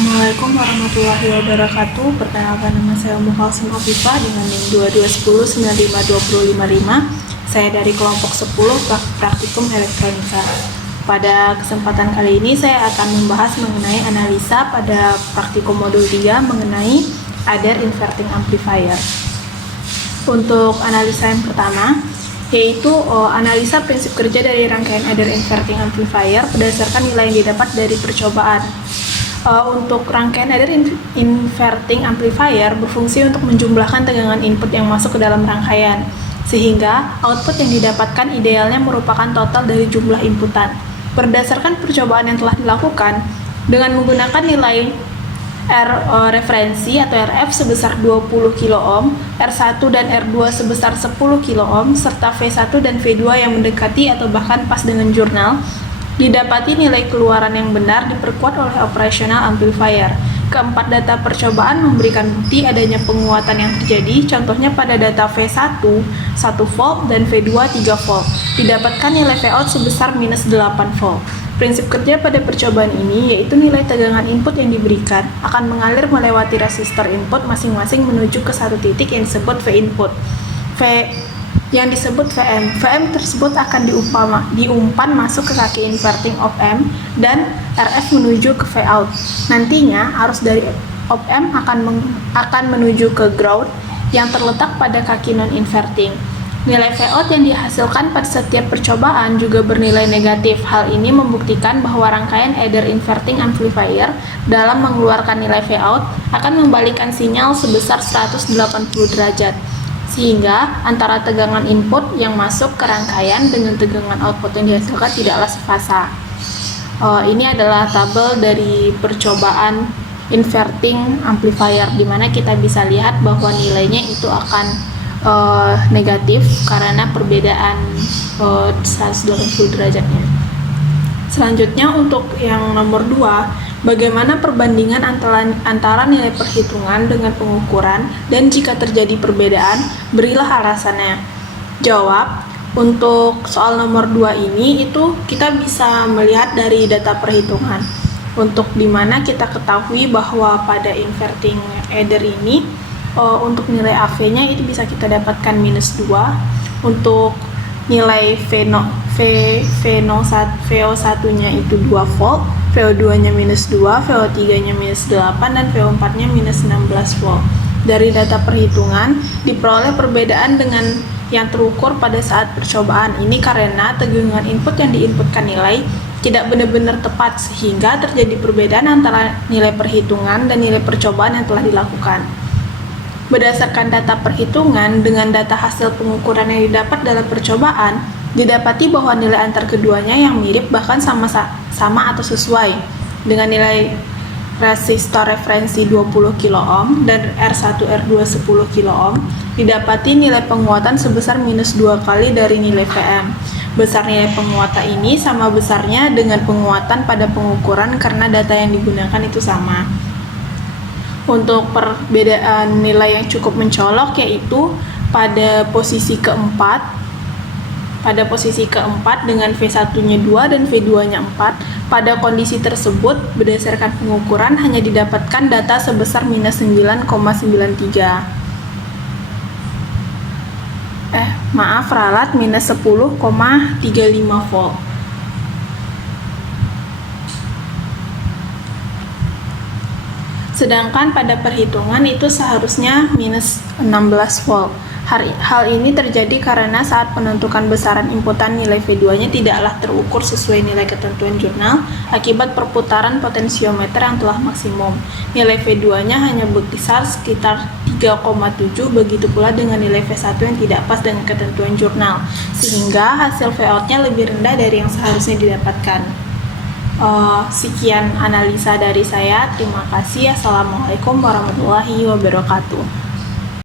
Assalamualaikum warahmatullahi wabarakatuh. Perkenalkan, nama saya Ummu Kalsum Afifah dengan NIM 2210-95255. Saya dari kelompok 10 Praktikum Elektronika. Pada kesempatan kali ini saya akan membahas mengenai analisa pada praktikum modul 3 mengenai Adder Inverting Amplifier. Untuk analisa yang pertama, yaitu analisa prinsip kerja dari rangkaian Adder Inverting Amplifier berdasarkan nilai yang didapat dari percobaan. Untuk rangkaian Adder Inverting Amplifier berfungsi untuk menjumlahkan tegangan input yang masuk ke dalam rangkaian, sehingga output yang didapatkan idealnya merupakan total dari jumlah inputan. Berdasarkan percobaan yang telah dilakukan, dengan menggunakan nilai R referensi atau RF sebesar 20 kΩ, R1 dan R2 sebesar 10 kΩ, serta V1 dan V2 yang mendekati atau bahkan pas dengan jurnal, didapati nilai keluaran yang benar diperkuat oleh operational amplifier. Keempat data percobaan memberikan bukti adanya penguatan yang terjadi, contohnya pada data V1 1 volt dan V2 3 volt. Didapatkan nilai Vout sebesar minus 8 volt. Prinsip kerja pada percobaan ini yaitu nilai tegangan input yang diberikan akan mengalir melewati resistor input masing-masing menuju ke satu titik yang disebut V input. Yang disebut VM. VM tersebut akan diumpan masuk ke kaki inverting op-amp dan RF menuju ke Vout. Nantinya arus dari op-amp akan menuju ke ground yang terletak pada kaki non-inverting. Nilai Vout yang dihasilkan pada setiap percobaan juga bernilai negatif. Hal ini membuktikan bahwa rangkaian Adder Inverting Amplifier dalam mengeluarkan nilai Vout akan membalikan sinyal sebesar 180 derajat. Sehingga antara tegangan input yang masuk ke rangkaian dengan tegangan output yang dihasilkan tidaklah sefasa. Ini adalah tabel dari percobaan inverting amplifier, di mana kita bisa lihat bahwa nilainya itu akan negatif karena perbedaan 180 derajatnya. Selanjutnya untuk yang nomor 2, bagaimana perbandingan antara nilai perhitungan dengan pengukuran, dan jika terjadi perbedaan, berilah alasannya. Jawab, untuk soal nomor 2 ini itu kita bisa melihat dari data perhitungan. Untuk dimana kita ketahui bahwa pada inverting adder ini untuk nilai AV-nya itu bisa kita dapatkan minus 2. Untuk nilai VO1-nya itu 2 volt, VO2-nya minus 2, VO3-nya minus 8, dan VO4-nya minus 16 volt. Dari data perhitungan, diperoleh perbedaan dengan yang terukur pada saat percobaan ini karena tegangan input yang diinputkan nilai tidak benar-benar tepat, sehingga terjadi perbedaan antara nilai perhitungan dan nilai percobaan yang telah dilakukan. Berdasarkan data perhitungan dengan data hasil pengukuran yang didapat dalam percobaan, didapati bahwa nilai antar keduanya yang mirip bahkan sama atau sesuai. Dengan nilai resistor referensi 20 kΩ dan R1 R2 10 kΩ, didapati nilai penguatan sebesar minus 2 kali dari nilai VM. Besar nilai penguatan ini sama besarnya dengan penguatan pada pengukuran karena data yang digunakan itu sama. Untuk perbedaan nilai yang cukup mencolok yaitu pada posisi keempat dengan V1-nya 2 dan V2-nya 4. Pada kondisi tersebut, berdasarkan pengukuran hanya didapatkan data sebesar minus 9,93. Ralat minus 10,35 volt. Sedangkan pada perhitungan itu seharusnya minus 16 volt. Hal ini terjadi karena saat penentukan besaran inputan nilai V2-nya tidaklah terukur sesuai nilai ketentuan jurnal akibat perputaran potensiometer yang telah maksimum. Nilai V2-nya hanya berkisar sekitar 3,7, begitu pula dengan nilai V1 yang tidak pas dengan ketentuan jurnal, sehingga hasil Vout-nya lebih rendah dari yang seharusnya didapatkan. Sekian analisa dari saya. Terima kasih. Assalamualaikum warahmatullahi wabarakatuh.